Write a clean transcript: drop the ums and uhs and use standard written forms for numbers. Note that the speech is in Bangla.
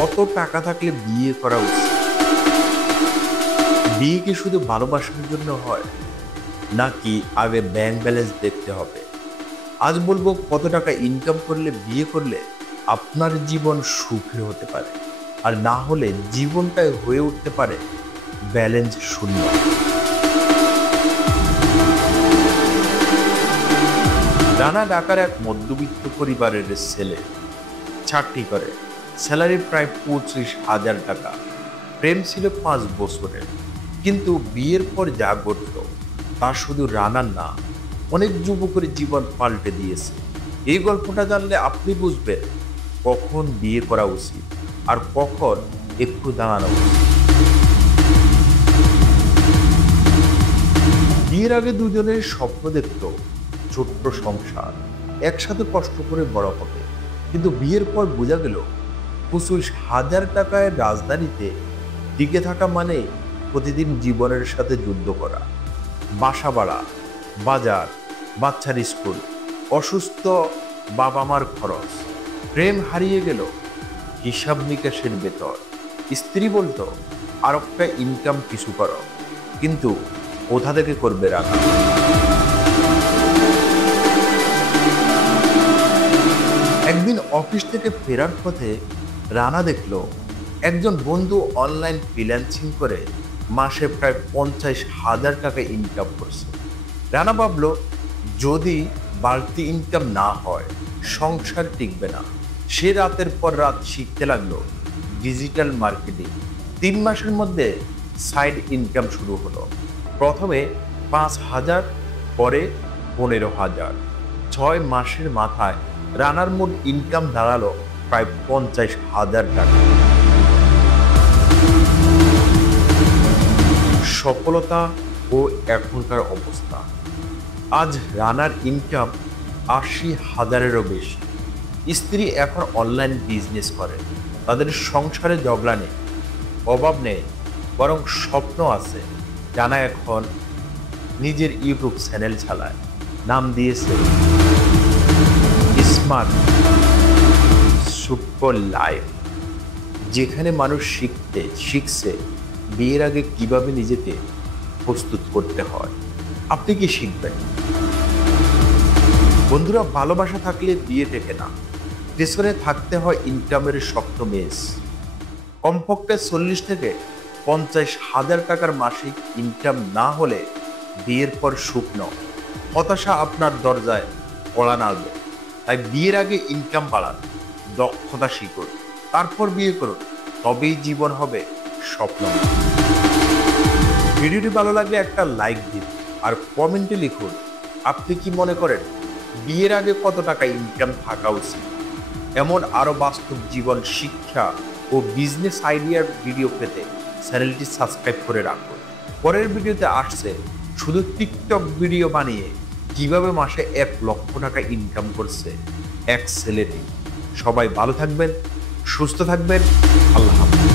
কত টাকা থাকলে বিয়ে করা উচিত? বিয়ে কি শুধু ভালোবাসার জন্য হয়, নাকি আগে ব্যাংক ব্যালেন্স দেখতে হবে? আজ বলবো কত টাকা ইনকাম করলে বিয়ে করলে আপনার জীবন সুখের হতে পারে, আর না হলে জীবনটাই হয়ে উঠতে পারে ব্যালেন্স শূন্য। রানা ঢাকার এক মধ্যবিত্ত পরিবারের ছেলে, চাকরি করে, স্যালারি প্রায় 25,000 টাকা। প্রেম ছিল 5 বছরের, কিন্তু বিয়ের পর যা ঘটল তা শুধু রানার না, অনেক যুবকের জীবন পাল্টে দিয়েছে। এই গল্পটা জানলে আপনি বুঝবেন কখন বিয়ে করা উচিত আর কখন একটু দাঁড়ানো উচিত। বিয়ের আগে দুজনের স্বপ্ন দেখত ছোট্ট সংসার, একসাথে কষ্ট করে বড় হবে। কিন্তু বিয়ের পর বোঝা গেল 25,000 টাকায় রাজধানীতে টিকে থাকা মানে প্রতিদিন জীবনের সাথে যুদ্ধ করা। বাসা ভাড়া, বাজার, বাচ্চার স্কুল, অসুস্থ বাবা মার খরচ। প্রেম হারিয়ে গেল, হিসাব নিকাশের ভেতর। স্ত্রী বলতো আর একটা ইনকাম কিছু করো, কিন্তু কোথা থেকে করবে রানা? একদিন অফিস থেকে ফেরার পথে রানা দেখলো একজন বন্ধু অনলাইন ফ্রিল্যান্সিং করে মাসে প্রায় 50,000 টাকা ইনকাম করছে। রানা ভাবলো, যদি বাড়তি ইনকাম না হয় সংসার টিকবে না। সে রাতের পর রাত শিখতে লাগলো ডিজিটাল মার্কেটিং। 3 মাসের মধ্যে সাইড ইনকাম শুরু হলো। প্রথমে 5,000, পরে 15,000। 6 মাসের মাথায় রানার মোট ইনকাম দাঁড়ালো প্রায় 50,000 টাকা। সফলতা ও এখনকার অবস্থা। আজ রানার ইনকাম 80,000-এরও বেশি। স্ত্রী এখন অনলাইন বিজনেস করে। তাদের সংসারে ঝগড়া নেই, অভাব নেই, বরং স্বপ্ন আছে। রানা এখন নিজের ইউটিউব চ্যানেল চালায়, নাম দিয়েছে স্মার্ট সুপার লাইফ, যেখানে মানুষ শিখছে বিয়ের আগে কিভাবে নিজেকে প্রস্তুত করতে হয়। আপনি কি শিখবেন? বন্ধুরা, ভালোবাসা থাকলে বিয়ে থেকে না, পেছনে থাকতে হয় ইনকামের শক্ত মেস। কমপক্ষে 40 থেকে 50,000 টাকার মাসিক ইনকাম না হলে বিয়ের পর সুখ নয়, হতাশা আপনার দরজায় কড়া নাড়বে। তাই বিয়ের আগে ইনকাম বাড়ান, দক্ষতা শিখুন, তারপর বিয়ে করুন, তবেই জীবন হবে স্বপ্ন। ভিডিওটি ভালো লাগলে একটা লাইক দিন আর কমেন্টে লিখুন আপনি কি মনে করেন বিয়ের আগে কত টাকা ইনকাম থাকা উচিত। এমন আরো বাস্তব জীবন শিক্ষা ও বিজনেস আইডিয়ার ভিডিও পেতে চ্যানেলটি সাবস্ক্রাইব করে রাখুন। পরের ভিডিওতে আসছে শুধু টিকটক ভিডিও বানিয়ে কিভাবে মাসে 1 লক্ষ টাকা ইনকাম করছে এক ছেলেটি। সবাই ভালো থাকবেন, সুস্থ থাকবেন। আল্লাহ হাফেজ।